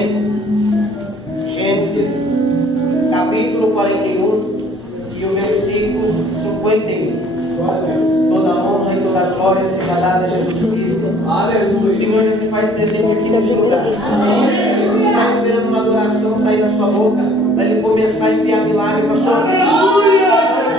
Amém? Gênesis, capítulo 41 e o versículo 51. Toda honra e toda glória seja dada a Jesus Cristo. Aleluia. O Senhor já se faz presente aqui nesse lugar. Amém. Você está esperando uma adoração sair da sua boca para Ele começar a enviar milagre para a sua vida.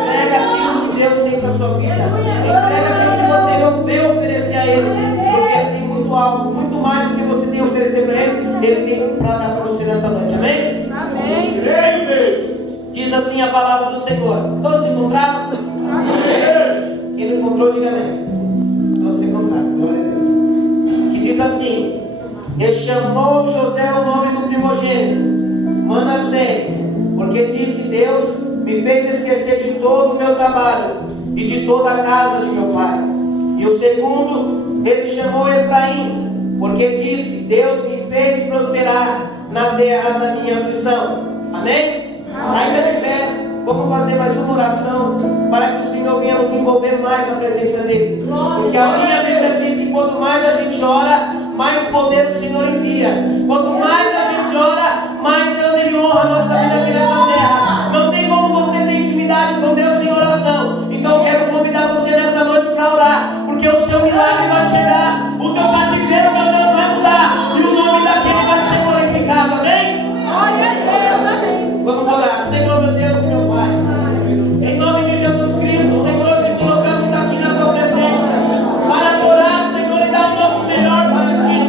Entrega aquilo que Deus tem para a sua vida. Entrega aquilo que você não veio oferecer a Ele, porque Ele tem muito algo, muito mais do que você tem a oferecer para Ele. Ele tem para dar para você nesta noite. Amém? Amém. Diz assim a palavra do Senhor. Todos encontraram? Amém. Quem não encontrou, diga amém. Todos encontraram, glória a Deus. Que diz assim: e chamou José o nome do primogênito, Manassés, porque disse: Deus me fez esquecer de todo o meu trabalho e de toda a casa de meu pai. E o segundo ele chamou Efraim, porque disse: Deus me fez prosperar na terra da minha aflição. Amém? Ainda de pé, vamos fazer mais uma oração para que o Senhor venha nos envolver mais na presença dEle. Porque a minha Bíblia diz que quanto mais a gente ora, mais poder o Senhor envia. Quanto mais a gente ora, mais Deus Ele honra a nossa vida aqui nessa terra. Não tem como você ter intimidade com Deus em oração. Então eu quero convidar você nessa noite para orar, porque o seu milagre vai chegar, o teu cativeiro, meu Deus, vai mudar, e o nome daquele vai ser glorificado. Amém? Glória a Deus, amém. Vamos orar. Senhor, meu Deus e meu Pai, em nome de Jesus Cristo, Senhor, te colocamos aqui na tua presença para adorar, Senhor, e dar o nosso melhor para ti.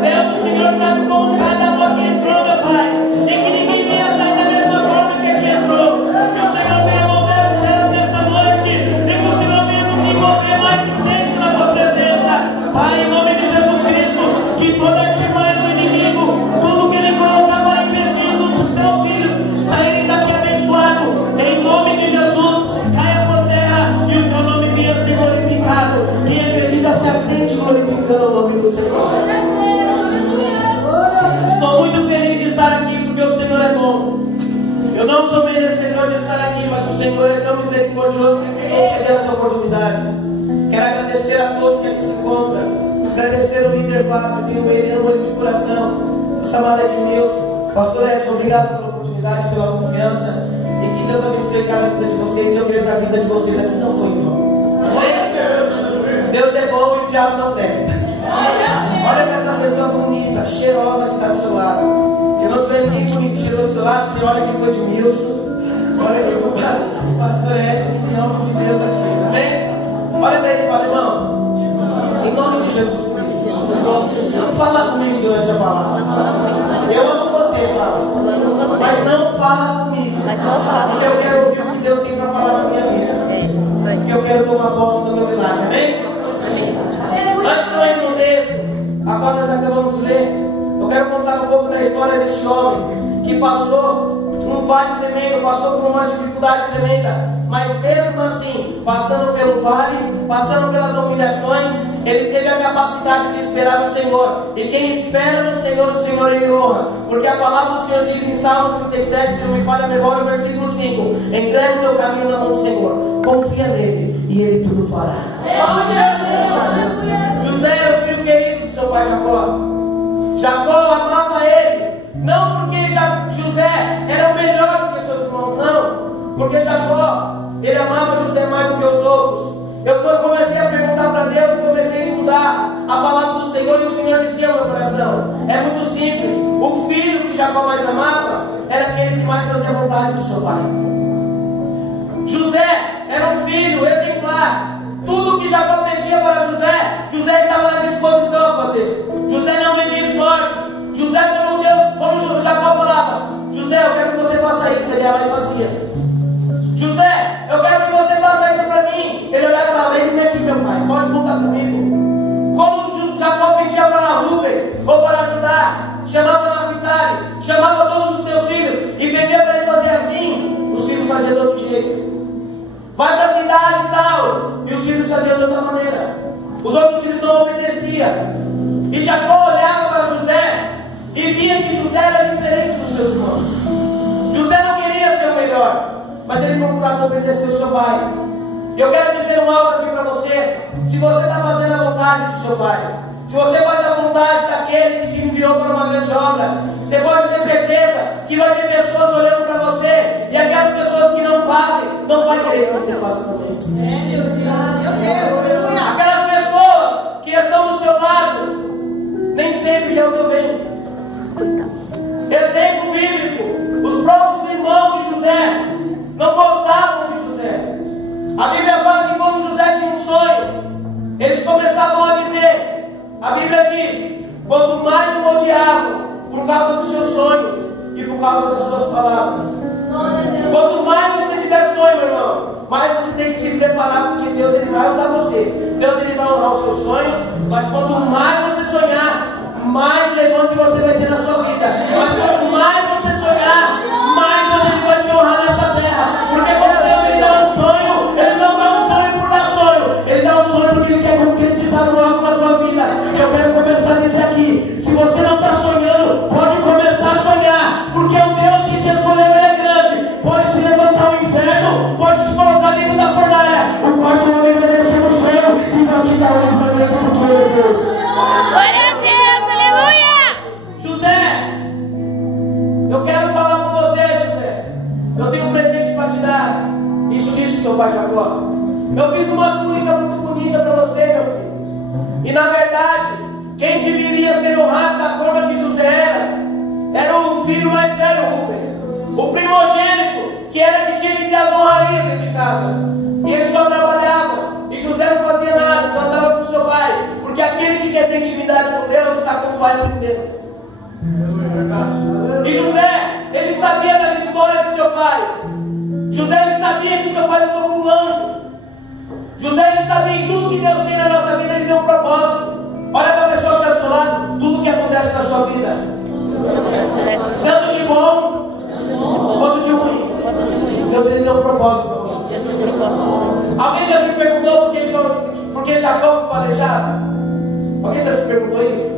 Deus, o Senhor sabe como cada um aqui entrou, meu Pai, e que ninguém venha sair da mesma forma que aqui entrou. Que o Senhor venha mover o céu nesta noite, e que o Senhor venha nos envolver mais intenso na tua presença. Pai, em nome de Jesus Cristo, que toda artimanha do inimigo, tudo que ele coloca para impedir dos teus filhos saírem daqui abençoado, em nome de Jesus, caia por terra e o teu nome venha ser glorificado. Quem acredita se assente glorificando o nome do Senhor. Estou muito feliz de estar aqui porque o Senhor é bom. Eu não sou merecedor de estar aqui, mas o Senhor é tão misericordioso que me concedeu essa oportunidade. Quero agradecer a todos que aqui se encontram. Agradecer o líder Fábio, tenho ele amor de coração, essa amada Edmilson. Pastor Edson, obrigado pela oportunidade, pela confiança. E que Deus abençoe cada vida de vocês. Eu creio que a vida de vocês aqui não foi em vão. Amém? Deus é bom e o diabo não presta. Olha para essa pessoa bonita, cheirosa que está do seu lado. Se não tiver ninguém bonito, cheiroso do seu lado, você olha aqui para o Edmilson. Olha aqui para o pastor Edson, que tem homens de Deus aqui. Amém? Olha para ele e fala: irmão, em nome de Jesus Cristo, não fala comigo durante a palavra. Eu amo você, fala. Mas não fala comigo. Porque eu quero ouvir o que Deus tem para falar na minha vida. Porque eu quero tomar posse do meu milagre. Amém? Antes de eu ir no texto, agora nós acabamos de ler, eu quero contar um pouco da história desse homem que passou um vale tremendo, passou por uma dificuldade tremenda, mas mesmo assim, passando pelo vale, passando pelas humilhações, ele teve a capacidade de esperar no Senhor. E quem espera no Senhor, o Senhor ele honra. Porque a palavra do Senhor diz em Salmo 37, se não me falha a memória, no versículo 5: entrega o teu caminho na mão do Senhor, confia nele e ele tudo fará. José era o filho querido do seu pai Jacó. Jacó amava ele, não porque José era o melhor do que seus irmãos, não, porque Jacó, ele amava José mais do que os outros. Eu comecei a perguntar para Deus e comecei a estudar a palavra do Senhor, e o Senhor dizia ao meu coração: é muito simples, o filho que Jacó mais amava era aquele que mais fazia vontade do seu pai. José era um filho exemplar. Tudo que Jacó pedia para José, José estava na disposição a fazer. José não vivia esforços. José, quando Jacó falava: José, eu quero que você faça isso, ele ia lá e fazia. José, eu quero que você faça isso para mim. Ele olhava e falava: eis-me aqui, meu pai, pode contar comigo. Quando Jacó pedia para Rúben ou para Judá, chamava Naphtali, chamava todos os teus filhos e pedia para ele fazer assim, os filhos faziam de outro jeito. Vai para a cidade e tal, e os filhos faziam de outra maneira. Os outros filhos não obedeciam. E Jacó olhava para José e via que José era diferente dos seus irmãos. José não queria ser o melhor, mas ele procurava obedecer o seu pai. E eu quero dizer algo aqui para você: se você está fazendo a vontade do seu pai, se você faz a vontade daquele que te enviou para uma grande obra, você pode ter certeza que vai ter pessoas olhando para você, e aquelas pessoas que não fazem, não vai querer que você faça também. Meu Deus. Aquelas pessoas que estão do seu lado, nem sempre quer o teu bem. Exemplo bíblico, os próprios irmãos de José não gostavam de José. A Bíblia fala que quando José tinha um sonho, eles começavam a dizer, a Bíblia diz, quanto mais o odiavam por causa dos seus sonhos e por causa das suas palavras. Quanto mais você tiver sonho, meu irmão, mais você tem que se preparar, porque Deus ele vai usar você. Deus ele vai honrar os seus sonhos, mas quanto mais você sonhar, mais levante você vai ter na sua vida. Mas quanto mais você sonhar, mais Deus ele vai te honrar nessa terra. Porque quando Deus ele dá um sonho, ele não dá um sonho por dar sonho, ele dá um sonho porque ele quer concretizar algo na tua vida. E eu quero começar a dizer aqui, se você não está sonhando, pode começar a sonhar, porque o Deus que te escolheu ele é grande. Pode se levantar o inferno, pode te colocar dentro da fornalha, o quarto homem vai descer no céu e vai te dar o livramento, porque ele é Deus. Glória a Deus, aleluia! José, eu quero falar com você, José. Eu tenho um presente para te dar. Isso disse o seu pai Jacó. Eu fiz uma túnica muito bonita para você, meu filho. E na verdade, quem deveria ser honrado da forma que José era o filho mais velho, Rubem. O primogênito, que era que tinha que ter as honrarias dentro de casa. E ele só trabalhava. E José não fazia nada, só andava com seu pai. Porque aquele que quer ter intimidade com Deus está com o pai ali dentro. E José, ele sabia das histórias de seu pai. José, ele sabia que seu pai lutou com um anjo. José, ele sabia que tudo que Deus tem na nossa vida, ele deu um propósito. Olha para a pessoa que está do seu lado, tudo que acontece na sua vida, tanto de bom quanto de ruim, Deus ele deu um propósito para você. Alguém já se perguntou por que Jacó ficou aleijado? Alguém já se perguntou isso?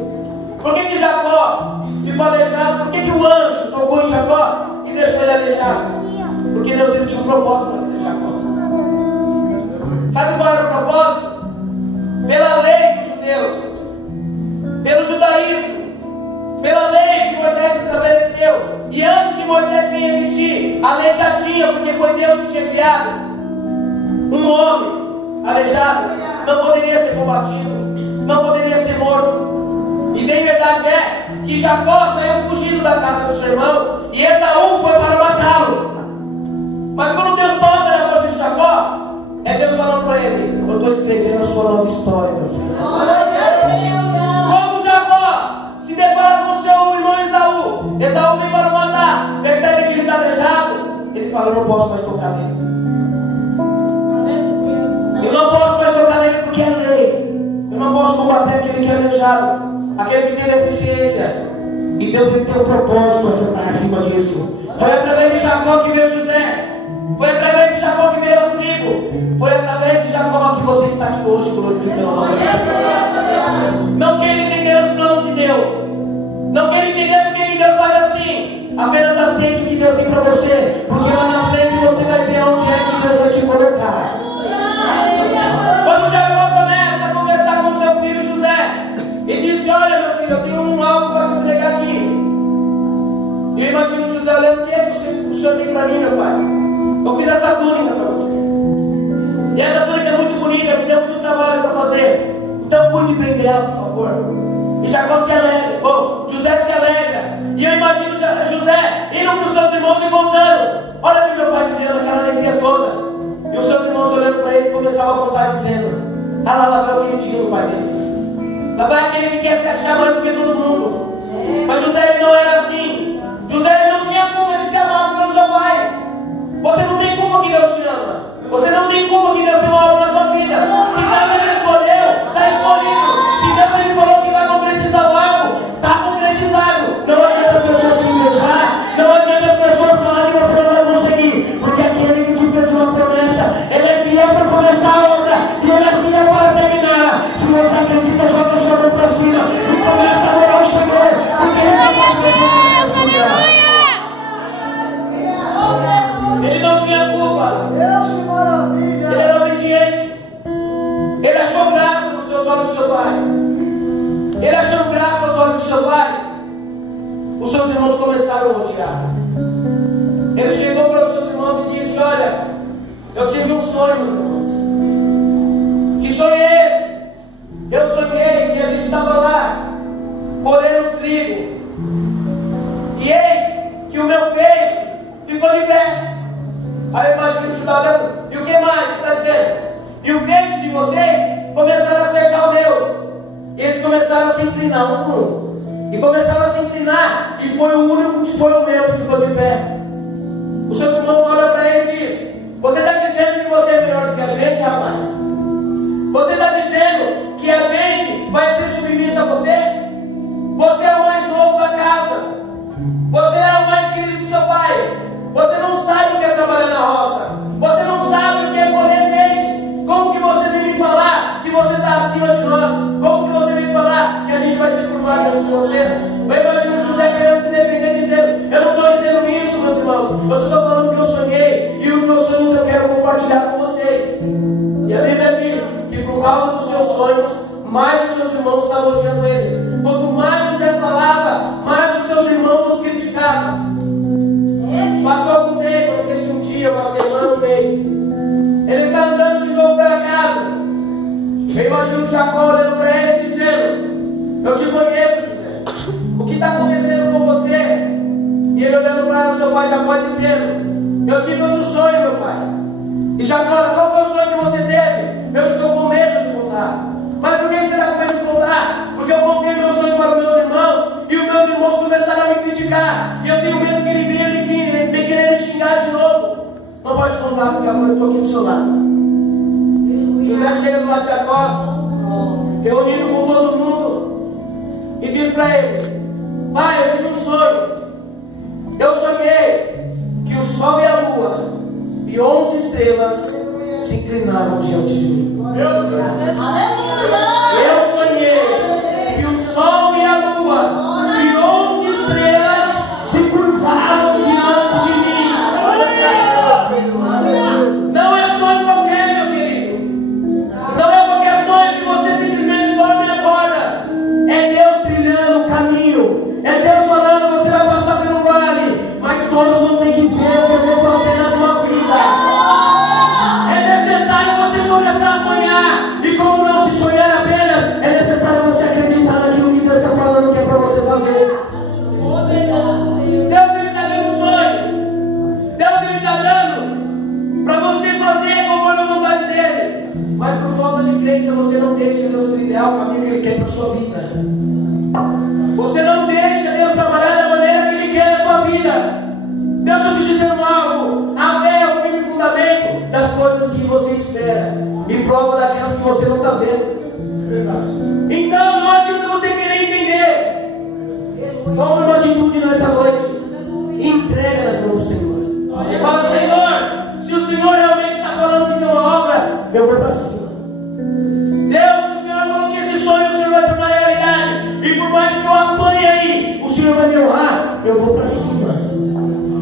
Por que Jacó ficou aleijado? Por que o anjo tocou em Jacó e deixou ele aleijado? Porque Deus ele tinha um propósito na vida de Jacó. Sabe qual era o propósito? Pela lei dos judeus, pelo judaísmo, pela lei que Moisés estabeleceu. E antes de Moisés vir existir, a lei já tinha, porque foi Deus que tinha criado. Um homem aleijado não poderia ser combatido, não poderia ser morto. E bem verdade é que Jacó saiu fugindo da casa do seu irmão e Esaú foi para matá-lo. Mas quando Deus toca na coxa de Jacó, é Deus falando para ele, eu estou escrevendo a sua nova história, meu filho. Quando Jacó se depara com o seu irmão Esaú, Esaú vem para matar, percebe que ele está aleijado, ele fala, eu não posso mais tocar nele. Eu não posso mais tocar nele porque é lei. Eu não posso combater aquele que é aleijado, aquele que tem deficiência. E Deus ele tem um propósito acima disso. Foi através de Jacó que veio José. Foi através de Jacó que veio as tribos. Foi através de Jacó que você está aqui hoje glorificando o nome do Senhor. Não queira entender os planos de Deus. Não queira entender porque que Deus faz assim. Apenas aceite o que Deus tem para você. Porque lá na frente você vai ver onde é que Deus vai te colocar. Quando Jacó começa a conversar com seu filho José, ele disse, olha meu filho, eu tenho algo para te entregar aqui. E eu imagino José olhando, o que o senhor tem para mim, meu pai? Eu fiz essa túnica para você. E essa túnica é muito bonita, porque tem muito trabalho para fazer. Então cuide bem dela, por favor. E Jacó se alegra, José se alegra. E eu imagino José indo para os seus irmãos e contando, olha que meu pai me deu aquela alegria toda. E os seus irmãos olhando para ele começavam a contar dizendo, ah lá vai o queridinho do pai dele. Lá vai aquele que quer se achar mais do que todo mundo. Mas José ele não era assim. José ele não tinha culpa de ser amado pelo seu pai. Você não tem culpa que Deus te ama. Você não tem culpa que Deus tem uma obra na tua vida. Se Deus ele escolheu, está escolhido. Se Deus ele falou que vai concretizar algo, está concretizado. Não adianta as pessoas te invejar. Não adianta as pessoas falar que você não vai conseguir. Porque aquele que te fez uma promessa, ele é fiel para começar a obra e ele é fiel para terminar. Se você acredita, joga a sua mão para cima e começa a adorar o Senhor. seus irmãos começaram a odiar. Ele chegou para os seus irmãos e disse: olha, eu tive um sonho, meus irmãos. Que sonho é esse? Eu sonhei que a gente estava lá colhendo os trigo, e eis que o meu feixe ficou de pé. Aí imagina o Judá olhando: e o que mais você está dizendo? E o feixe de vocês começaram a cercar o meu. E eles começaram a se inclinar um por um. E começaram a se inclinar, e foi o único que foi o meu que ficou de pé. Os seus irmãos olham para ele e dizem: você está dizendo que você é melhor do que a gente, rapaz? Você está dizendo que a gente vai ser submisso a você? Você é o mais novo da casa. Você é o mais querido do seu pai. Você não sabe o que é trabalhar na roça. Você não sabe o que é colher peixe. Como que você vem me falar que você está acima de nós? Como que você vem me falar que a gente vai se curvar diante de você? Eu imagino José querendo se defender, dizendo: eu não estou dizendo isso, meus irmãos. Eu só estou falando que eu sonhei, e os meus sonhos eu quero compartilhar com vocês. E a Bíblia diz que por causa dos seus sonhos, mais os seus irmãos estavam odiando ele. Quanto mais José falava, mais os seus irmãos o criticavam. Passou algum tempo, não sei se um dia, uma semana, um mês. Ele está andando de novo pela casa. Eu imagino Jacó olhando para ele e dizendo: eu te conheço, José. O que está acontecendo com você? E ele olhando para o seu pai Jacó e dizendo: eu tive outro sonho, meu pai. E Jacó: qual foi o sonho que você teve? Eu estou com medo de contar. Mas por que você está com medo de contar? Porque eu contei meu sonho para os meus irmãos, e os meus irmãos começaram a me criticar. E eu tenho medo que ele venha me querer me xingar de novo. Não pode contar, porque agora eu estou aqui do seu lado. José chega do lado de Jacó, reunido com todo mundo, e diz para ele: pai, eu tive um sonho. Eu sonhei que o sol e a lua e 11 estrelas se inclinaram diante de mim. Eu sonhei que o sol e a lua e 11 estrelas se curvaram diante de mim. Não é sonho qualquer, meu querido. Não é qualquer sonho que você simplesmente dorme e acorda. É Deus brilhando o caminho. É Deus falando: você vai passar pelo vale, mas todos vão ter que ver o que eu vou fazer na tua vida. Começar a sonhar, e como não se sonhar apenas, é necessário você acreditar naquilo que Deus está falando que é para você fazer. Deus ele está dando sonhos, Deus ele está dando para você fazer conforme a vontade dele, mas por falta de crença você não deixa Deus trilhar o caminho que ele quer para a sua vida. Você não deixa Deus trabalhar da maneira que ele quer na tua vida. Deus está te dizendo algo: a fé é o firme fundamento das coisas que você espera e prova daquelas que você não está vendo. Então não adianta você querer entender. Tome uma atitude nessa noite e entrega nas mãos do Senhor. Fala: Senhor, se o Senhor realmente está falando que tem uma obra, eu vou para cima. Deus, se o Senhor falou que esse sonho o Senhor vai tornar realidade, e por mais que eu apanhe aí, o Senhor vai me honrar, eu vou para cima.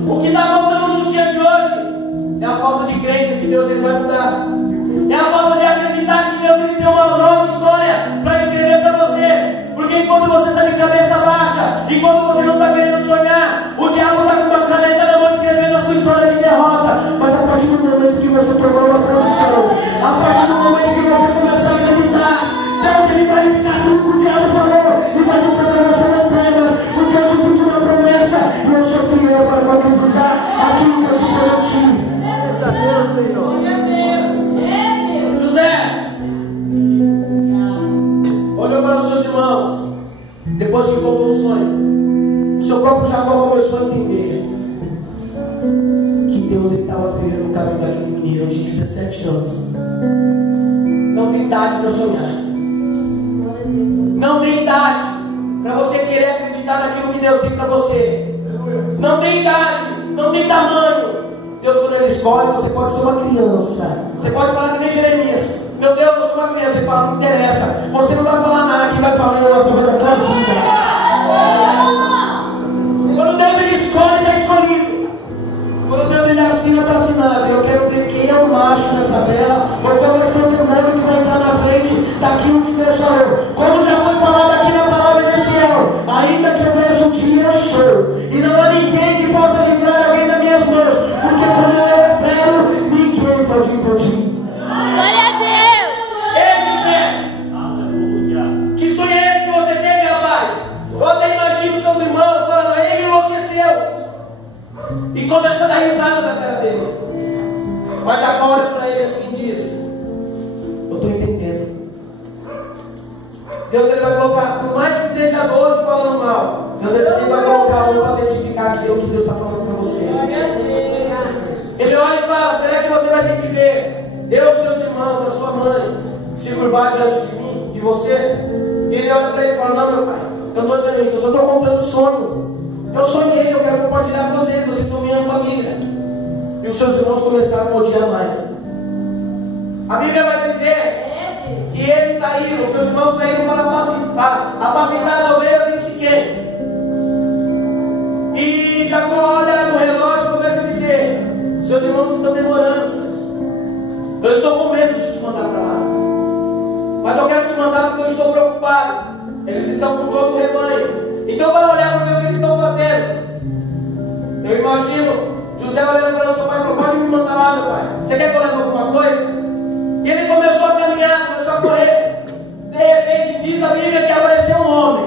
O que está faltando nos dias de hoje é a falta de crença que Deus ele vai mudar. É a falta de acreditar que Deus ele tem uma nova história para escrever para você. Porque enquanto você está de cabeça baixa, enquanto você não está querendo sonhar, o diabo está com uma caneta na mão escrevendo a sua história de derrota. Mas a partir do momento que você tomar uma posição, a partir do momento que você começar a acreditar, Deus ele vai listar tudo que o diabo falou e vai dizer para você: não temas, porque eu te fiz uma promessa e eu sou fiel para concretizar aquilo que eu te prometi. Graças a Deus, Senhor. Olhou para os seus irmãos, depois que contou o sonho. O seu próprio Jacó começou a entender que Deus estava trilhando o caminho daquele menino de 17 anos. Não tem idade para sonhar. Não tem idade para você querer acreditar naquilo que Deus tem para você. Não tem idade, não tem tamanho. Deus, quando Ele escolhe, você pode ser uma criança. Você pode falar que nem Jeremias: meu Deus, eu sou uma criança. Ele fala: não interessa. Você não vai falar nada. Quem vai falar é a tua da tua vida. Quando Deus ele escolhe, está escolhido. Quando Deus ele assina, está assinado. Eu quero ver quem é o macho nessa vela, ou qual vai ser o demônio que vai entrar na frente daquilo que Deus falou. Como já foi falado aqui na palavra de Ciel: ainda que eu veja um dia, eu sou. E não há ninguém que possa livrar alguém das minhas mãos, porque quando eu opero, ninguém pode impedir. Glória a Deus. Que sonho é esse que você teve, rapaz? Eu até imagino seus irmãos falando, ele enlouqueceu. E começa a dar risada na cara dele. Mas Jacó olha para ele assim e diz: eu estou entendendo. Deus ele vai colocar, por mais que esteja 12 falando mal, Deus ele sempre vai colocar um para testificar aquilo que Deus está falando para você. Ele olha e fala: será que você vai ter que ver eu, seus irmãos, a sua mãe se curvar diante de mim, de você? E ele olha para ele e fala: não, meu pai, eu estou dizendo isso, eu só estou contando sonho. Eu sonhei, eu quero compartilhar com vocês são minha família. E os seus irmãos começaram a odiar mais. A Bíblia vai dizer que eles saíram, os seus irmãos saíram para apacentar as ovelhas em Siquém. E Jacó olha no relógio e começa a dizer: seus irmãos estão demorando. Eu estou com medo de te mandar para lá, mas eu quero te mandar porque eu estou preocupado. Eles estão com todo o rebanho. Então vai olhar para ver o que eles estão fazendo. Eu imagino José olhando para o seu pai e falou: pode me mandar lá, meu pai. Você quer que eu leve alguma coisa? E ele começou a caminhar, começou a correr. De repente diz a Bíblia que apareceu um homem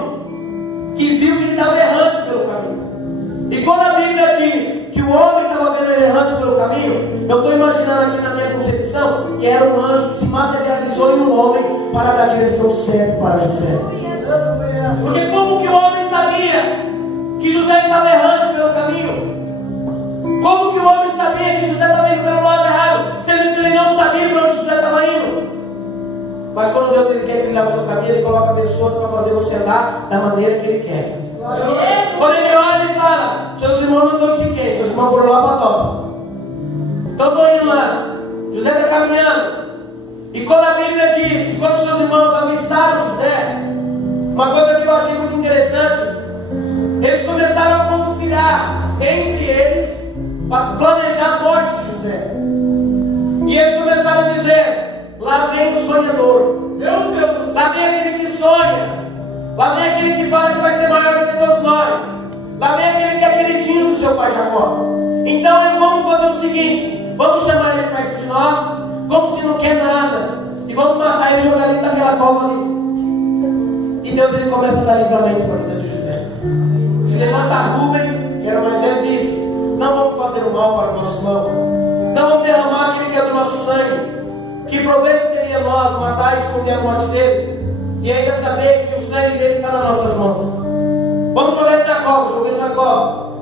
que viu que ele estava errante pelo caminho. E quando a Bíblia diz que o homem estava vendo ele errante pelo caminho, eu estou imaginando aqui na minha concepção que era um anjo que se materializou em um homem para dar a direção certa para José. Porque como que o homem sabia que José estava errante pelo caminho? Como que o homem sabia que José estava indo pelo lado errado, sendo que ele não sabia para onde José estava indo? Mas quando Deus ele quer trilhar o seu caminho, ele coloca pessoas para fazer você andar da maneira que ele quer. Quando ele olha e fala: seus irmãos não estão em Siquém, seus irmãos foram lá para Topa. Então estou indo lá. José está caminhando. E quando a Bíblia diz, quando seus irmãos avistaram José, uma coisa que eu achei muito interessante, eles começaram a conspirar entre eles para planejar a morte de José. E eles começaram a dizer: lá vem o sonhador. Meu Deus, lá vem aquele que sonha. Lá vem aquele que fala que vai ser maior do que todos nós. Lá vem aquele que é queridinho do seu pai Jacó. Então vamos fazer o seguinte: vamos chamar ele perto de nós, como se não quer nada, e vamos matar ele e jogar ele naquela cova ali. E Deus ele começa a dar livramento para a vida de José. Se levanta Rúben, que era o mais velho, e disse: não vamos fazer o mal para o nosso irmão, não vamos derramar aquele que é do nosso sangue. Que proveito teria nós matar e esconder a morte dele, e ainda saber que o sangue dele está nas nossas mãos? Vamos jogar ele na cova. Joguei ele na cova.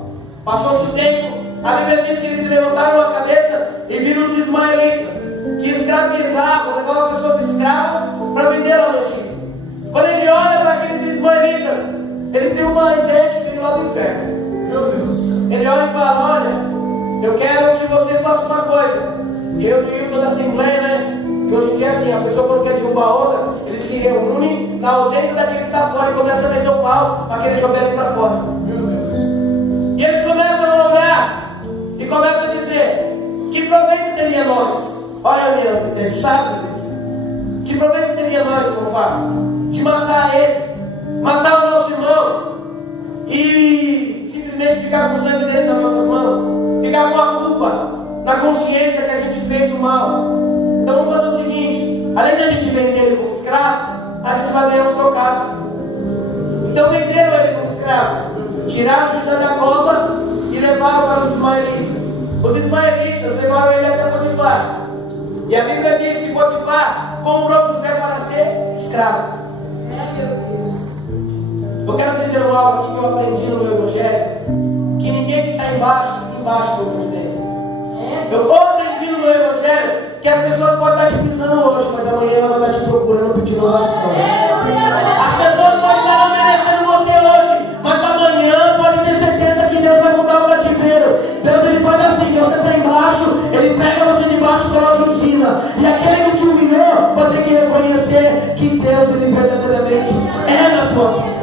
Passou-se o tempo, a Bíblia diz que eles levantaram a cabeça e viram os ismaelitas que escravizavam, levavam pessoas escravas para vendê-la no Egito. Quando ele olha para aqueles ismaelitas, ele tem uma ideia que veio lá do inferno. Meu Deus do céu. Ele olha e fala: olha, eu quero que você faça uma coisa. Eu e toda a assembleia, né? Que hoje em dia é assim, a pessoa quando quer derrubar a outra, ele se reúne na ausência daquele que está fora e começa a meter o pau para querer jogar ele para fora. Meu Deus do céu. E eles começam a olhar e começam a dizer: que proveito teria nós? Olha, minha, eles sabem isso. Que proveito teria nós, irmão Fábio, de matar eles, matar o nosso irmão e simplesmente ficar com o sangue dele nas nossas mãos, ficar com a culpa na consciência que a gente fez o mal. Então vamos fazer o seguinte: além de a gente vender ele como escravo, a gente vai ganhar os trocados. Então venderam ele como escravo, tiraram José da cova e levaram para os ismaelitas. Os ismaelitas levaram ele até Potifar. E a Bíblia diz que Potifar comprou José para ser escravo. Eu quero dizer algo aqui que eu aprendi no meu evangelho: que ninguém que está embaixo fica embaixo do que tem. Eu aprendi no meu evangelho que as pessoas podem estar te pisando hoje, mas amanhã ela vai estar te procurando pedindo oração. As pessoas podem estar merecendo você hoje, mas amanhã pode ter certeza que Deus vai mudar o cativeiro. Deus ele faz assim: que você está embaixo, ele pega você de baixo e coloca em cima. E aquele que te humilhou vai ter que reconhecer que Deus ele verdadeiramente é na tua vida.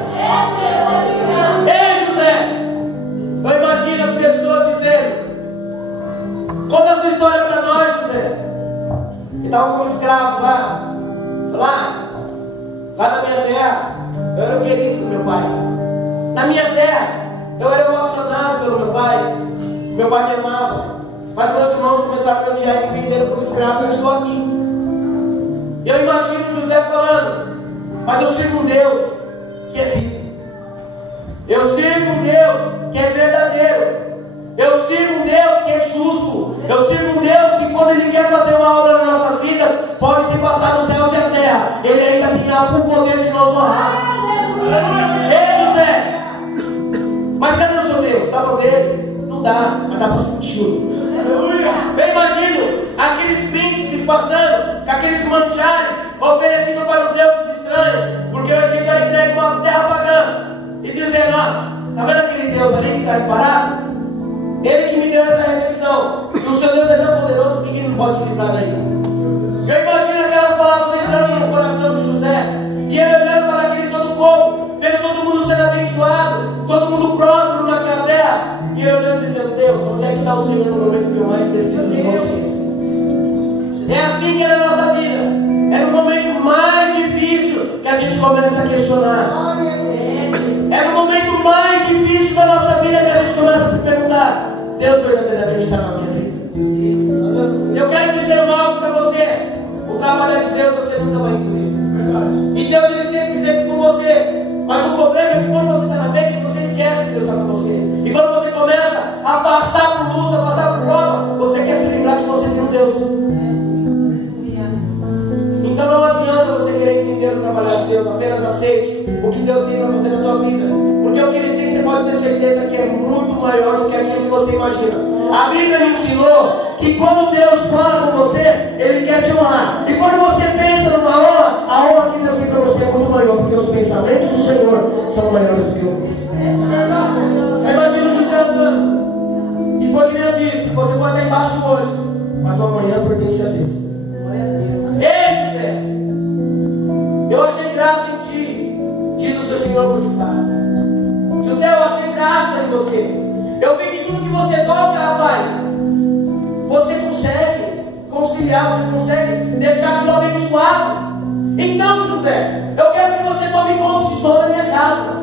Ei, José, eu imagino as pessoas dizendo: conta a sua história para nós, José. Ele estava como escravo lá na minha terra. Eu era o querido do meu pai. Na minha terra, eu era o ovacionado. Meu pai me amava, mas meus irmãos começaram a me odiar e me venderam como escravo, e eu estou aqui. Eu imagino José falando: mas eu sirvo um Deus que é vivo. Eu sirvo um Deus que é verdadeiro. Eu sirvo um Deus que é justo. Eu sirvo um Deus que, quando Ele quer fazer uma obra nas nossas vidas, pode se passar nos céus e a terra. Ele ainda tem o poder de nos honrar. Ei, José! Mas cadê o seu Deus? Dá para ver ele? Não dá, mas dá para sentir. Eu imagino aqueles príncipes passando com aqueles manjares oferecidos para os deuses estranhos, porque o Egito era entregue uma terra pagã, e dizendo: está vendo aquele Deus ali que está aí parado? Ele que me deu essa refeição, e o seu Deus é tão poderoso, por que ele não pode te livrar daí? Eu imagino aquelas palavras entrando no coração de José, e ele olhando para aquele todo o povo, vendo todo mundo sendo abençoado, todo mundo próspero naquela terra, e ele olhando e dizendo: Deus, onde é que está o Senhor no momento que eu mais preciso de você? É assim que é na nossa vida. É no momento mais difícil que a gente começa a questionar. É no momento mais difícil da nossa vida que a gente começa a se perguntar: Deus verdadeiramente está na minha vida? Eu quero dizer algo para você: o trabalho de Deus você nunca vai entender. E Deus, Ele sempre esteve com você. Mas o problema é que quando você está na mente, você esquece que Deus está com você. E quando você começa a passar por luta, a passar por prova, você quer se lembrar que você tem um Deus. Então não adianta você querer entender o trabalho de Deus. Apenas aceite o que Deus tem para fazer na tua vida. Porque o que Ele tem, você pode ter certeza que é muito maior do que aquilo que você imagina. A Bíblia me ensinou que quando Deus fala com você, Ele quer te honrar. E quando você pensa numa honra, a honra que Deus tem para você é muito maior, porque os pensamentos do Senhor são maiores do que os. Imagina o José andando. E foi que nem eu disse: você pode estar embaixo hoje, mas o amanhã pertence a Deus. Ei, José, eu achei graça em ti, diz o seu Senhor Potifar. José, eu achei graça em você. Eu vi que tudo que você toca, rapaz, você consegue conciliar, você consegue deixar aquilo abençoado. Então, José, eu quero que você tome conta de toda a minha casa.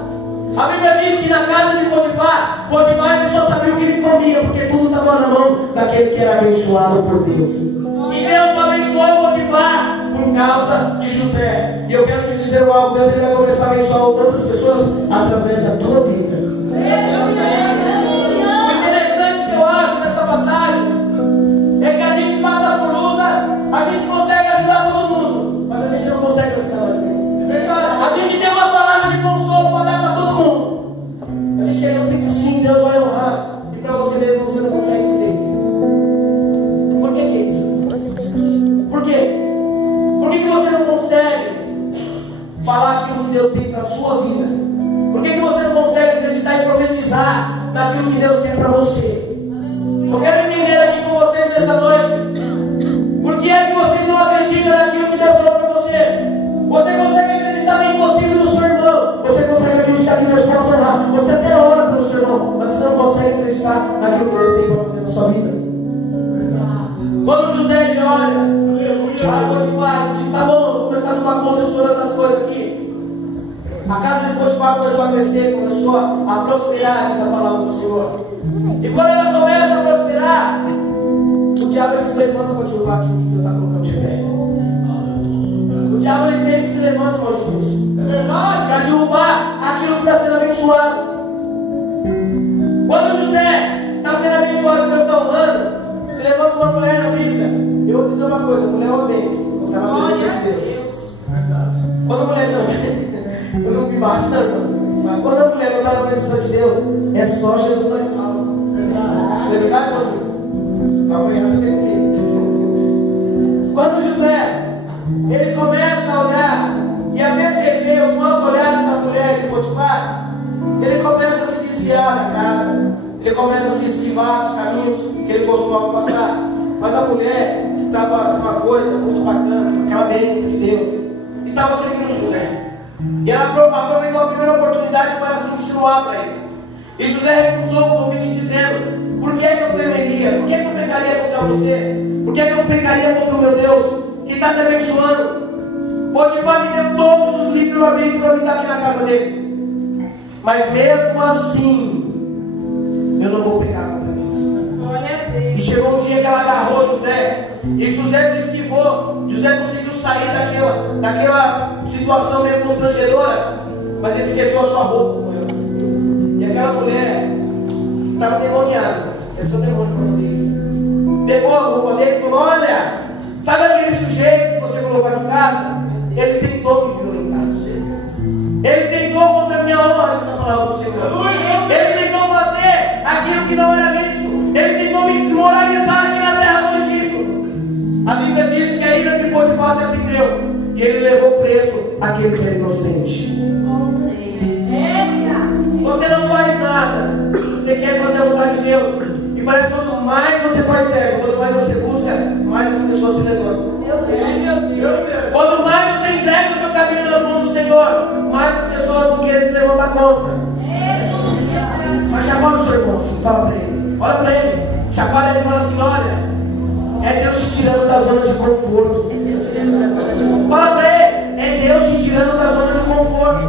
A Bíblia diz que na casa de Potifar, ele só sabia o que ele comia, porque tudo estava na mão daquele que era abençoado por Deus. E Deus abençoou Potifar por causa de José. E eu quero te dizer algo: Deus, Ele vai começar a abençoar outras pessoas através da tua vida. O interessante que eu acho nessa passagem é que a gente passa por luta, a gente consegue ajudar todo mundo, mas a gente não consegue ajudar nós mesmos. É verdade. A gente tem uma palavra de consolo para dar para todo mundo. A gente ainda fica assim: Deus vai honrar. E para você mesmo você não consegue dizer isso. Por que é isso? Por quê? Por que você não consegue falar aquilo que Deus tem para a sua vida? Por que você não consegue acreditar e profetizar naquilo que Deus tem para você? Eu quero entender aqui com vocês nessa noite: por que é que você não acredita naquilo que Deus falou para você? Você consegue acreditar no impossível do seu irmão, você consegue acreditar que Deus pode honrar, você até ora pelo seu irmão, mas você não consegue acreditar naquilo que Deus tem para fazer na sua vida. Quando José ele olha para Potifar e diz: tá bom, vou começar a tomar conta de todas as coisas aqui. A casa de Potifar começou a crescer, começou a prosperar, diz a palavra do Senhor. E quando ela começa a prosperar, o diabo ele se levanta para derrubar aquilo que Deus está colocando de pé. O diabo ele sempre se levanta para isso. É verdade, para derrubar aquilo que está sendo abençoado. Quando José está sendo abençoado e Deus está honrando, se levanta uma mulher na Bíblia. Eu vou dizer uma coisa: a mulher é uma bênção, porque ela é uma bênção de Deus. Quando a mulher não, eu não me basta, mas quando a mulher não está na presença de Deus, é só Jesus na casa. Verdade, irmão? Amanhã também comigo. Quando José ele começa a olhar e a perceber os maus olhares da mulher de Potifar, ele começa a se desviar da casa, ele começa a se esquivar dos caminhos que ele costumava passar. Mas a mulher que estava uma coisa muito bacana, aquela bênção de Deus, estava seguindo José. E ela aproveitou a primeira oportunidade para se insinuar para ele. E José recusou o convite dizendo: por que eu temeria? Por que eu pecaria contra você? Por que eu pecaria contra o meu Deus que está te abençoando? Potifar me deu todos os livros abertos para me estar aqui na casa dele. Mas mesmo assim, eu não vou pecar contra Deus. chegou um dia que ela agarrou José, e José se esquivou. José conseguiu sair daquela situação meio constrangedora, mas ele esqueceu a sua roupa com ela. E aquela mulher estava demoniada, é seu demônio para fazer isso. Pegou a roupa dele e falou: olha, sabe aquele sujeito que você colocou aqui em casa? Ele tentou me violentar. Ele tentou contra a minha honra, na palavra do Senhor. Ele tentou fazer aquilo que não era lícito. Ele tentou me desmoralizar aqui na terra do Egito. A Bíblia diz que a ira de Potifar se acendeu, e ele levou preso aquele que era inocente. Você não faz nada, você quer fazer a vontade de Deus, e parece que quanto mais você faz certo, quanto mais você busca, mais as pessoas se levantam. Meu Deus. Quanto mais você entrega o seu caminho nas mãos do Senhor, mais as pessoas vão querer se levantar contra. Mas chacoalha o seu irmão, assim, fala para ele, olha para ele, chacoalha ele e fala assim: olha, é Deus te tirando da zona de conforto. Fala para ele, é Deus te tirando da zona de conforto.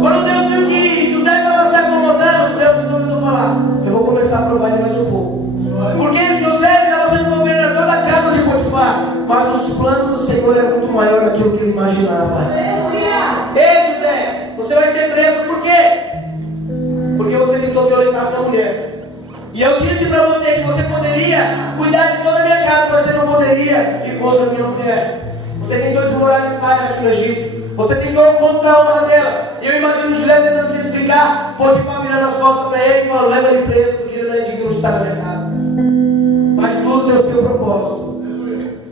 Quando Deus viu que José estava se acomodando, Deus começou a falar: eu vou começar a provar ele mais um pouco. Porque José estava sendo governador da casa de Potifar, mas os planos do Senhor é muito maior daquilo que ele imaginava. Ei, José, você vai ser preso por quê? Porque você tentou violentar a minha mulher. E eu disse para você que você poderia cuidar de toda a minha casa, mas você não poderia ir contra a minha mulher. Você tentou desmoralizar ela aqui no Egito. Você tentou contra a honra dela. E eu imagino José tentando se explicar, Potifar virando as costas para ele e falando: leva ele preso, porque ele não é digno de estar na minha casa. Mas tudo Deus tem um propósito.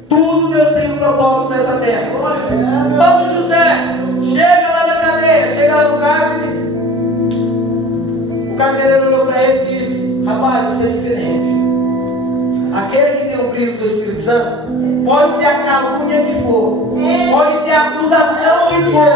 Tudo Deus tem um propósito nessa terra. Vamos, José, chega lá na cadeia, chega lá no cárcere. O carcereiro olhou para ele e disse: rapaz, você é diferente. Aquele que tem o brilho do Espírito Santo pode ter a calúnia que for, pode ter a acusação que for,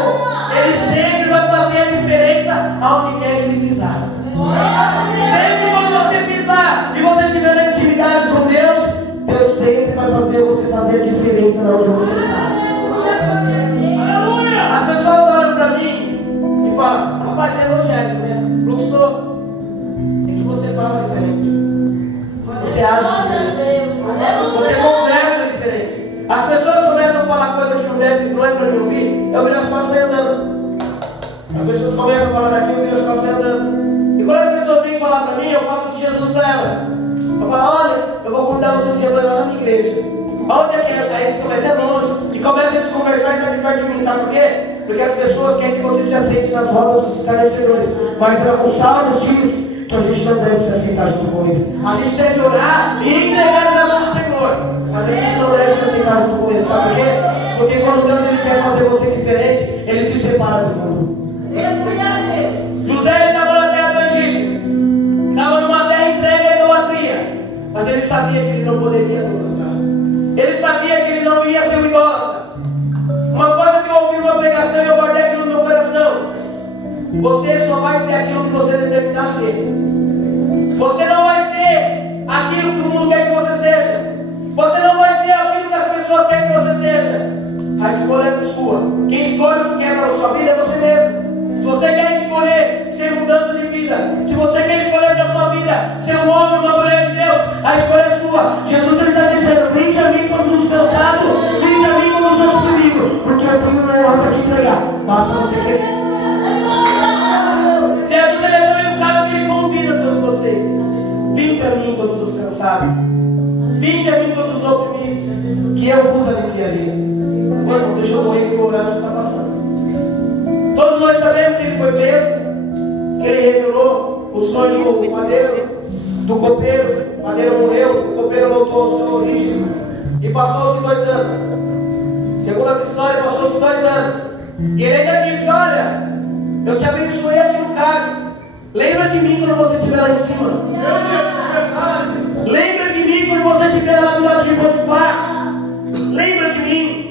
ele sempre vai fazer a diferença aonde quer que ele pisar. Sempre quando você pisar e você estiver na intimidade com Deus, Deus sempre vai fazer você fazer a diferença onde você está. As pessoas olham para mim e falam: rapaz, você é evangélico, né? Fluxou. É que você fala diferente. Você age diferente. Você conversa diferente. As pessoas começam a falar coisas que não é para me ouvir, eu viro as costas e andando. As pessoas começam a falar daqui, eu viro as costas e andando. E quando as pessoas vêm falar para mim, eu falo de Jesus para elas. Eu falo: olha, eu vou convidar você um dia para ir lá na minha igreja. Onde é que é? Aí eles começam a longe. E começam a conversar e saem de perto de mim. Sabe por quê? Porque as pessoas querem que você se aceite nas rodas dos escarnecedores. Mas o Salmos diz que a gente não deve se aceitar junto com eles. A gente deve orar e entregar na mão do Senhor. Mas a gente não deve se aceitar junto com eles. Sabe por quê? Porque quando Deus ele quer fazer você diferente, ele te separa do mundo. José estava na terra do Egito, estava numa terra entregue à idolatria, mas ele sabia que ele não poderia idolatrar. Ele sabia que ele não ia ser um idólatra. Uma coisa que eu ouvi numa pregação e eu guardei aquilo no meu coração: você só vai ser aquilo que você determinar a ser. Você não vai ser aquilo que o mundo quer que você seja. Você não vai ser aquilo que as pessoas querem que você seja. A escolha é sua. Quem escolhe o que quer para a sua vida é você mesmo. Se você quer escolher ser mudança de vida, se você quer escolher para a sua vida ser um homem, uma mulher de Deus, a escolha é sua. Jesus está dizendo: vinde a mim todos os cansados, vinde a mim todos os oprimidos, porque eu tenho uma honra para te entregar. Basta você querer. Jesus ele é tão educado que ele convida a todos vocês: vinde a mim todos os cansados, vinde a mim todos os oprimidos, que eu vos aliviarei. Mano, deixa eu morrer que o horário já está passando. Todos nós sabemos que ele foi preso, que ele revelou o sonho do padeiro, do copeiro. O padeiro morreu, o copeiro voltou à sua origem. E passou-se 2 anos. Segundo as histórias, passou-se 2 anos. E ele ainda disse: olha, eu te abençoei aqui no cárcere. Lembra de mim quando você estiver lá em cima. Lembra de mim quando você estiver lá do lado de Potifar. Lembra de mim.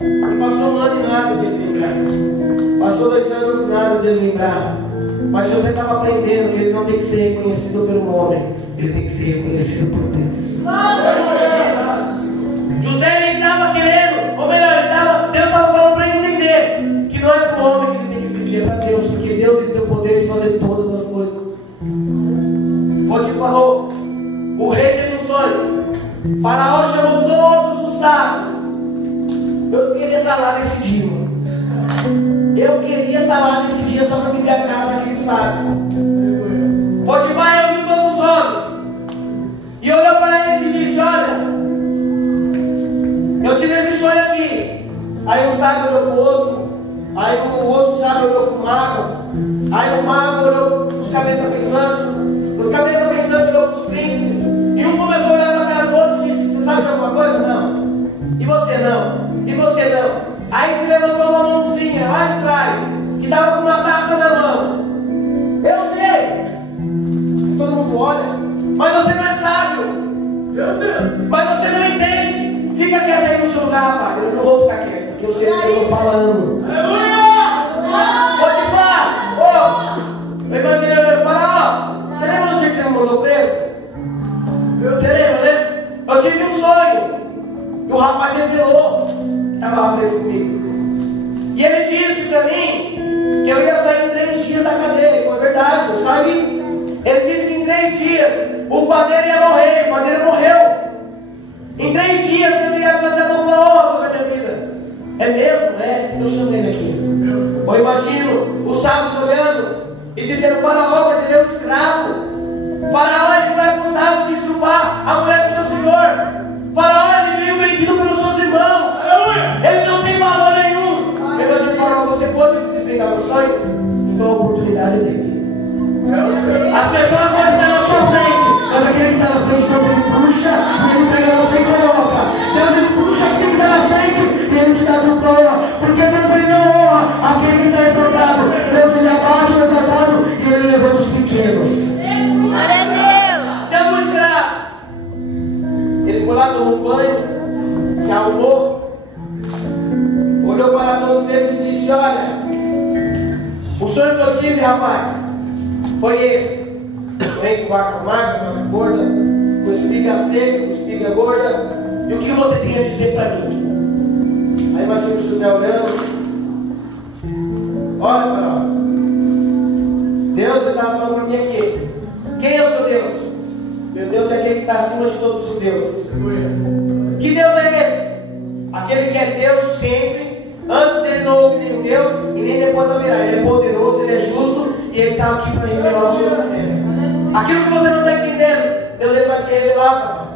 E passou 1 ano e nada dele lembrar. Passou 2 anos, nada dele lembrar. Mas José estava aprendendo que ele não tem que ser reconhecido pelo homem, ele tem que ser reconhecido por Deus. José ele estava querendo, ou melhor, Deus estava falando para ele entender que não é para o homem que ele tem que pedir, é para Deus, porque Deus ele tem o poder de fazer todas as coisas. Potifar falou, o rei Faraó chamou todos os sábios. Eu queria estar lá nesse dia. Eu queria estar lá nesse dia só para me ver a cara daqueles sábios. Potifar reuniu todos os homens e olhou para eles e disse: olha, eu tive esse sonho aqui. Aí um sábio olhou para o outro. Aí o outro sábio olhou para o mago. Aí o mago olhou para os cabeças pensantes. Os cabeças pensantes olhou para os príncipes. E um começou a olhar para a cara do outro e disse: você sabe de alguma coisa? Não. E você não? E você não? Aí se levantou uma mãozinha lá de trás, que estava com uma taça na mão. Eu sei. Todo mundo olha. Mas você não é sábio. Meu Deus. Mas você não entende. Fica quieto aí no seu lugar, rapaz. Eu não vou ficar quieto, porque eu sei o que eu estou falando. Pode falar. Ô, eu imaginei olhando e falar: ó, você lembra do dia que você me mandou preso? Você lembra, né? Eu tive um sonho. E o rapaz revelou que estava lá preso comigo. E ele disse para mim que eu ia sair em 3 dias da cadeia. Foi verdade, eu saí. Ele disse que em 3 dias o padeiro ia morrer. O padeiro morreu. Em 3 dias Deus ia trazer a dupla honra sobre a minha vida. É mesmo? É. Eu chamei ele aqui. Eu imagino os sábios olhando e dizendo: Faraó, mas ele é um escravo. Faraó, ele foi acusado de estuprar a mulher do seu senhor. Faraó, ele veio vendido pelos seus irmãos. Ele não tem valor nenhum. Eu imagino: Faraó, você pode desvendar meu sonho? Então a oportunidade é dele. As pessoas podem estar na sua frente, mas aquele que está na frente, Deus ele puxa e ele pega você e coloca. Deus ele puxa aquele que está na frente e ele te dá dupla honra. Porque Deus ele não honra aquele que está exaltado. Deus ele abate o exaltado e ele levanta os pequenos. Glória a Deus. Se amostrar. Ele foi lá, tomou um banho, se arrumou, olhou para todos eles e disse: olha, o sonho que eu tive, rapaz, foi esse. Sonhei com vacas magras, vaca gorda, com espiga seca, com espiga gorda. E o que você tem a dizer para mim? Aí imagina o José olhando. Olha, Faraó, Deus estava falando para mim aqui. Quem é o seu Deus? Meu Deus é aquele que está acima de todos os deuses. Que Deus é esse? Aquele que é Deus sempre. Antes dele não houve nenhum Deus e nem depois haverá. Ele é poderoso, ele é justo e ele está aqui para revelar o seu mistério. Aquilo que você não está entendendo, Deus ele vai te revelar, papai.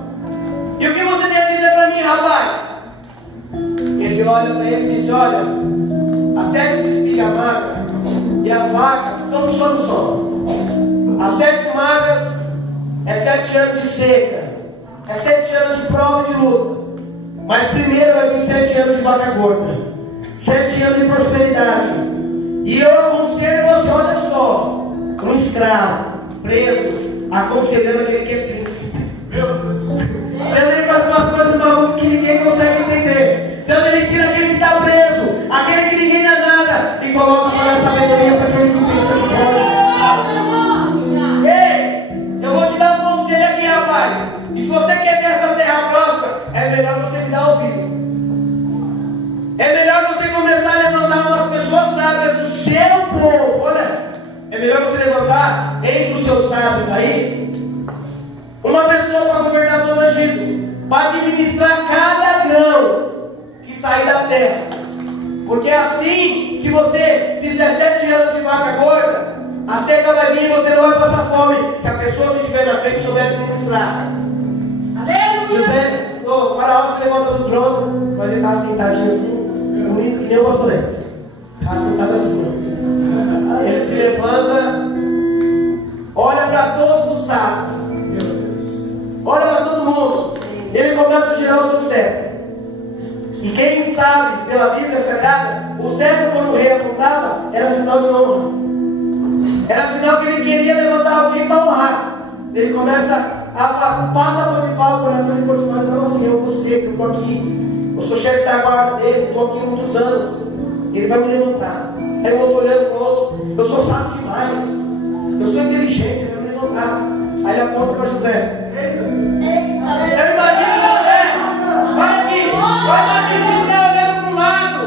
E o que você tem a dizer para mim, rapaz? Ele olha para ele e diz: olha, as 7 espigas magras e as vacas são um sonho só. As 7 magras é 7 anos de seca, é 7 anos de prova e de luta. Mas primeiro vai vir 7 anos de vaca gorda, 7 anos de prosperidade. E eu aconselho você: olha só, um escravo preso, aconselhando aquele que é príncipe. Meu Deus do céu. Deus ele faz umas coisas malucas que ninguém consegue entender. Deus ele tira aquele que está preso, aquele que ninguém dá nada, e coloca para a sabedoria para aquele que pensa que pode. Ei, eu vou te dar um conselho aqui, rapaz. E se você quer ver essa terra próspera, é melhor você me dar ouvido. É melhor você começar a levantar umas pessoas sábias do seu povo. Olha, é melhor você levantar entre os seus sábios aí uma pessoa para governar todo o Egito, para administrar cada grão que sair da terra. Porque assim que você fizer 7 anos de vaca gorda, a seca vai vir e você não vai passar fome, se a pessoa que estiver na frente souber administrar. José, o Faraó se levanta do trono, mas ele está sentadinho assim, bonito que nem o pastorete. Está sentado assim, ó. Ele se levanta, olha para todos os sábios, olha para todo mundo. Ele começa a girar o seu cetro. E quem sabe pela Bíblia Sagrada, o cetro quando o rei apontava era sinal de honra. Era sinal que ele queria levantar alguém para honrar. Ele começa passa a Potifar, o coração de Potifar, não, assim, eu vou ser, eu estou aqui, eu sou chefe da guarda dele, estou aqui há muitos anos, ele vai me levantar. Aí eu estou olhando para o outro, eu sou sábio demais, eu sou inteligente, ele vai me levantar. Aí ele aponta para José. Eu imagino José, olha aqui, eu imagino José olhando para um lado,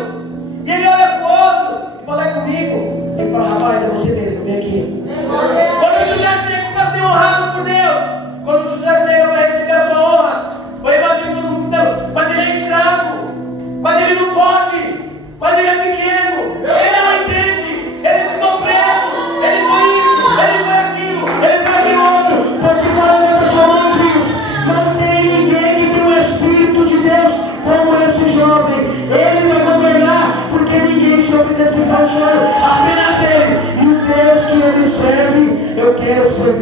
e ele olha para o outro, e fala: é comigo. Ele fala: rapaz, é você mesmo, vem aqui. Quando José chega para ser honrado por Deus, quando José chega para receber a sua honra, eu imagino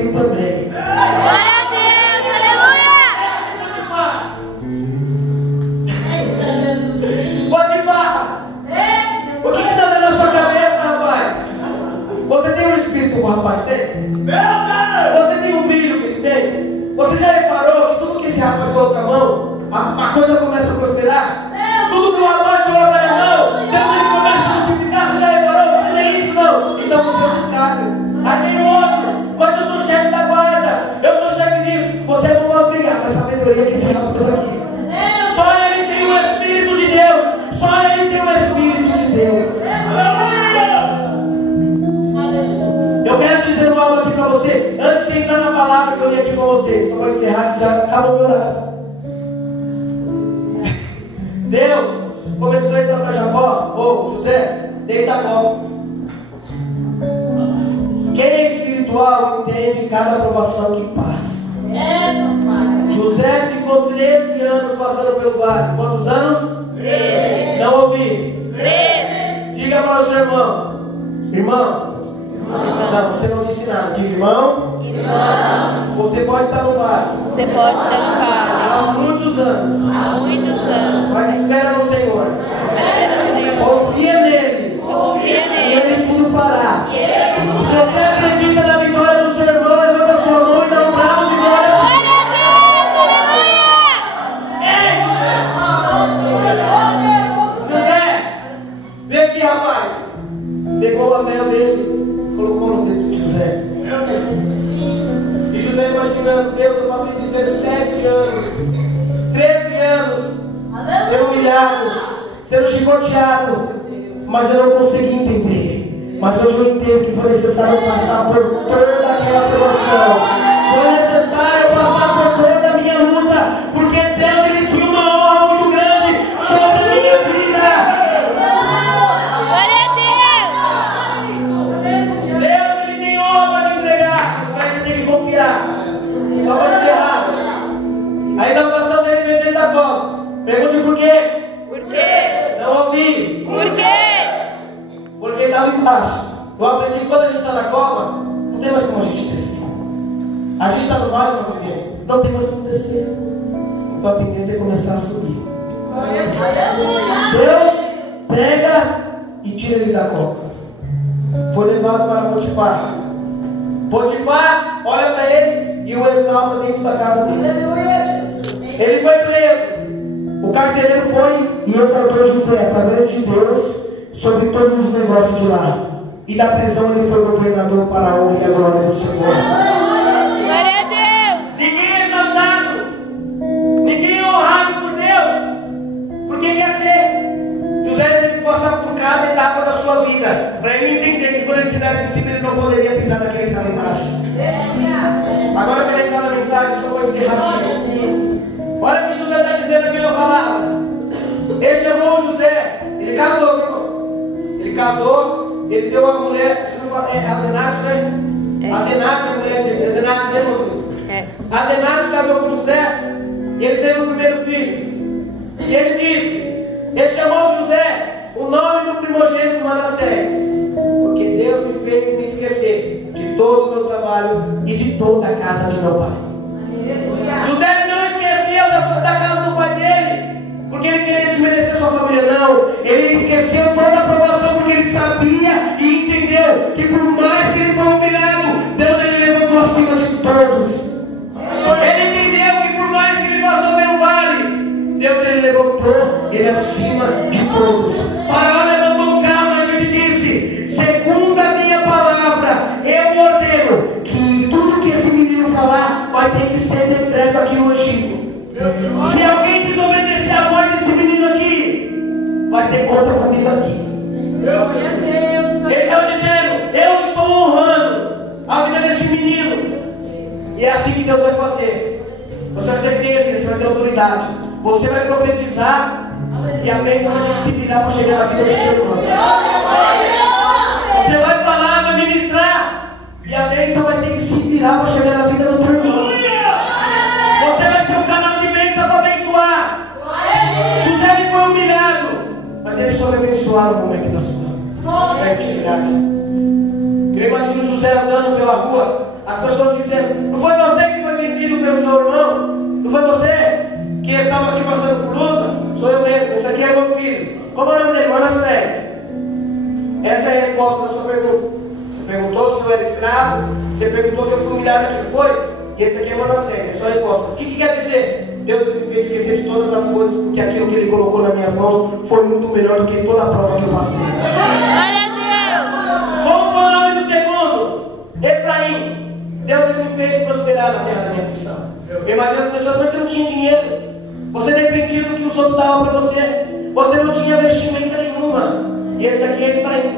mim também. Glória a Deus, aleluia! Potifar! O que está dentro da sua cabeça, rapaz? Você tem o espírito que o rapaz tem? Você tem o brilho que ele tem? Você já reparou que tudo que esse rapaz coloca a mão, a coisa começa a prosperar? Tudo que o rapaz coloca na mão, Deus ele começa a multiplicar. Você já reparou? Você tem isso não? Então você é um destaque. Aí tem outro, mas eu sou chefe da guarda, eu sou chefe disso. Você não vai brigar com essa sabedoria que esse rapaz aqui. Só ele tem o Espírito de Deus. Só ele tem o Espírito de Deus. Eu quero dizer algo aqui para você, antes de entrar na palavra que eu li aqui com você, só para encerrar que já acaba o meu horário. Deus começou a exaltar Jacó, ou José, desde a cova. Quem é espiritual entende cada aprovação que passa. José ficou 13 anos passando pelo vale. Quantos anos? 13. Não ouvi. 13. Diga para o seu irmão. Irmão. Não, você não disse nada. Diga irmão. Irmão. Você pode estar no vale. Você pode estar no vale. Há muitos anos. Há muitos anos. Mas espera no Senhor. Espera no Senhor. Confia nele. Confia nele. E ele tudo fará. E ele tudo Se você acredita na vitória do seu irmão, levanta a sua mão e dá um bravo de glória. Glória a Deus, aleluia! José, vem aqui, rapaz. Pegou o anel dele, colocou no dedo de José. E José imaginando, Deus, eu passei 17 anos, 13 anos, sendo humilhado, sendo chicoteado, mas eu não consegui entender. Mas hoje eu entendo que foi necessário passar por toda aquela provação. Foi necessário passar por toda a minha luta, porque Deus ele tinha uma honra muito grande sobre a minha vida. glória a Deus! Deus ele tem honra para te entregar, mas você tem que confiar. Só para encerrar. A exaltação dele veio desde a cova. Pergunte por quê? Por quê? Não ouvi. Por quê? Porque ele estava embaixo. Eu aprendi que quando a gente está na cova, não tem mais como a gente descer. A gente está no vale, meu filho, não tem mais como descer. Então a tendência é começar a subir. Deus pega e tira ele da cova. Foi levado para Potifar. Potifar olha para ele e o exalta dentro da casa dele. Ele foi preso. O carcereiro foi e exaltou José através de Deus sobre todos os negócios de lá. E da prisão ele foi governador para a honra e a glória do Senhor. Glória a Deus! Ninguém é exaltado, ninguém é honrado por Deus, porque quer ser. José teve que passar por cada etapa da sua vida, para ele entender que quando ele estivesse em cima, ele não poderia pisar naquele que estava embaixo. Agora eu quero entrar na mensagem, só vou encerrar aqui. Olha o que José está dizendo aqui na palavra. Ele chamou José, ele casou, meu irmão. Ele casou. Ele deu uma mulher, é Asenate, né? Asenate, a mulher de Asenate, né, irmão? Asenate casou com José e ele teve o primeiro filho. E ele disse: ele chamou José o nome do primogênito Manassés, porque Deus me fez me esquecer de todo o meu trabalho e de toda a casa de meu pai. José não esqueceu da casa do pai dele, porque ele queria desmerecer sua família, não. Ele esqueceu toda a aprovação, porque ele sabia e entendeu que por mais que ele foi humilhado, Deus ele levantou acima de todos. Ele entendeu que por mais que ele passou pelo vale, Deus ele levantou ele acima de todos. O faraó levantou calma e ele disse: segundo a minha palavra, eu ordeno que tudo que esse menino falar vai ter que ser decreto aqui no Egito. Se alguém desobedecer a voz desse menino aqui, vai ter conta comigo aqui. Ele está dizendo: eu estou honrando a vida desse menino. E é assim que Deus vai fazer. Você vai ser dele, você vai ter autoridade. Você vai profetizar e a bênção vai ter que se virar para chegar na vida do seu irmão. Você vai falar, vai ministrar e a bênção vai ter que se virar para chegar na vida do teu irmão. Você vai ser um canal de bênção para abençoar. José ele foi humilhado, mas ele soube abençoar no momento da sua fertilidade. Eu imagino José andando pela rua, As pessoas dizendo, não foi você que foi vendido pelo seu irmão? Não foi você que estava aqui passando por luta? Sou eu mesmo, esse aqui é meu filho. Como é o nome dele? Manassés. Essa é a resposta da sua pergunta. Você perguntou se eu era escravo, você perguntou que eu fui humilhado aqui, não foi? E esse aqui é Manassés, é a sua resposta. O que quer dizer? Deus me fez esquecer de todas as coisas, porque aquilo que Ele colocou nas minhas mãos foi muito melhor do que toda a prova que eu passei. Glória a Deus. Como foi o nome do segundo? Efraim. Deus me fez prosperar na terra da minha aflição. Eu imagino as pessoas, mas você não tinha dinheiro. Você dependia do que os outros davam para você. Você não tinha vestimenta nenhuma. E esse aqui é Efraim.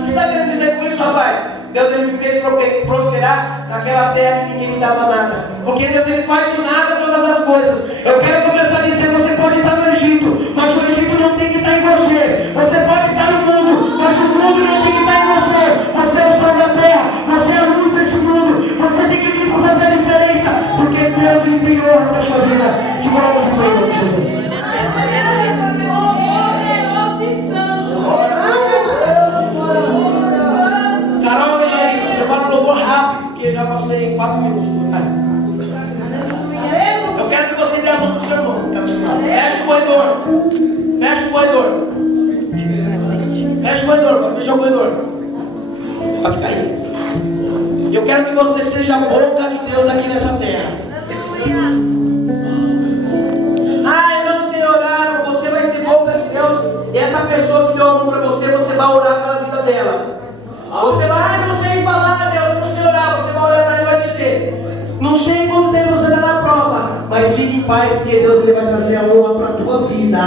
O que está querendo dizer com isso, rapaz? Deus ele me fez prosperar naquela terra que ninguém me dava nada. Porque Deus ele faz do nada todas as coisas. Eu quero começar a dizer, você pode estar no Egito, mas o Egito não tem que estar em você. Você pode estar no mundo, mas o mundo não tem que estar em você. Você é o sol da terra, você é a luz desse mundo. Você tem que vir para fazer a diferença. Porque Deus ele tem honra para a sua vida. Se coloca de pé, em nome de Jesus. Carol e Larissa, prepara o louvor rápido, porque já passei 4 minutos. Eu quero que você dê a mão para o seu irmão. Fecha o corredor. Fecha o corredor. Fecha o corredor, pode fechar o corredor. Pode cair. Eu quero que você seja a boca de Deus aqui nessa terra. Ai, não sei orar, você vai ser boca de Deus. E essa pessoa que deu a mão para você, você vai orar pela vida dela. Você vai, não sei falar, Deus, eu não sei orar. Você vai orar para ele e vai dizer, não sei quando tempo você dá na prova, mas fique em paz, porque Deus ele vai trazer a honra para a tua vida.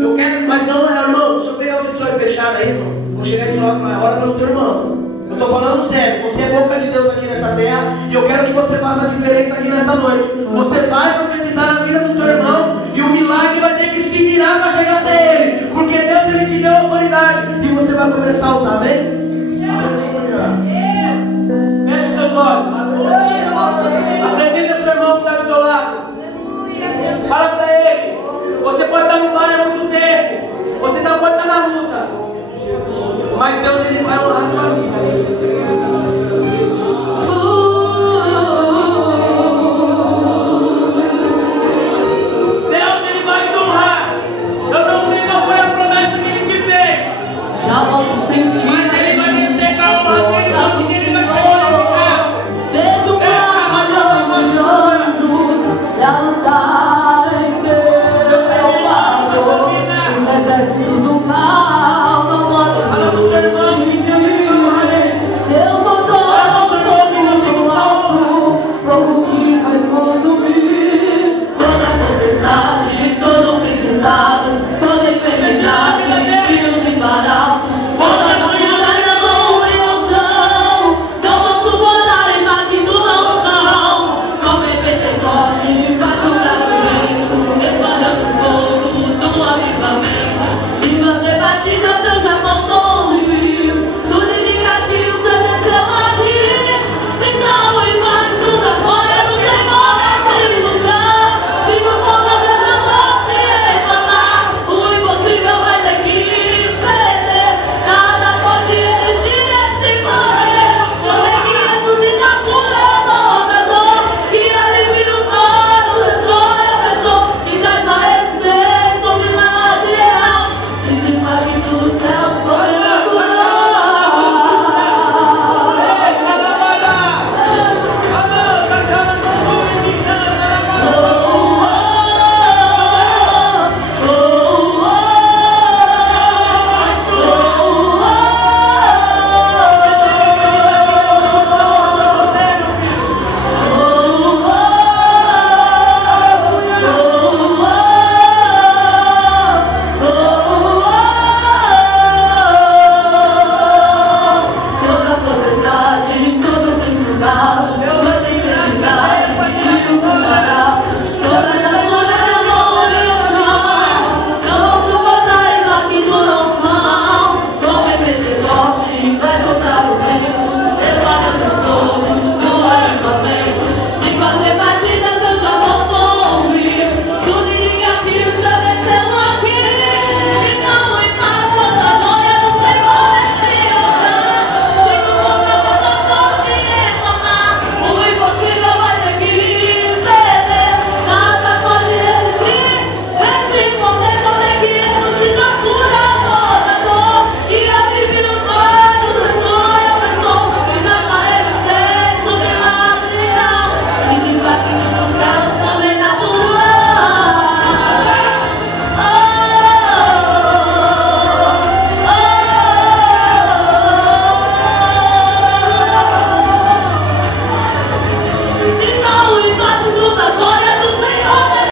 Eu quero, mas não, irmão, se eu pegar os olhos fechados aí, irmão, vou chegar de novo e falar, ora pelo teu irmão. Eu estou falando sério, você é boca de Deus aqui nessa terra, e eu quero que você faça a diferença aqui nessa noite. Você vai profetizar na vida do teu irmão, e o milagre vai ter que se virar para chegar até ele, porque Deus ele te deu a autoridade, e você vai começar a usar, amém? Feche seus olhos. Apresenta seu irmão que está do seu lado. Fala para ele. Você pode estar no bar há muito tempo, você não pode estar na luta, mas Deus ele vai honrar a tua vida.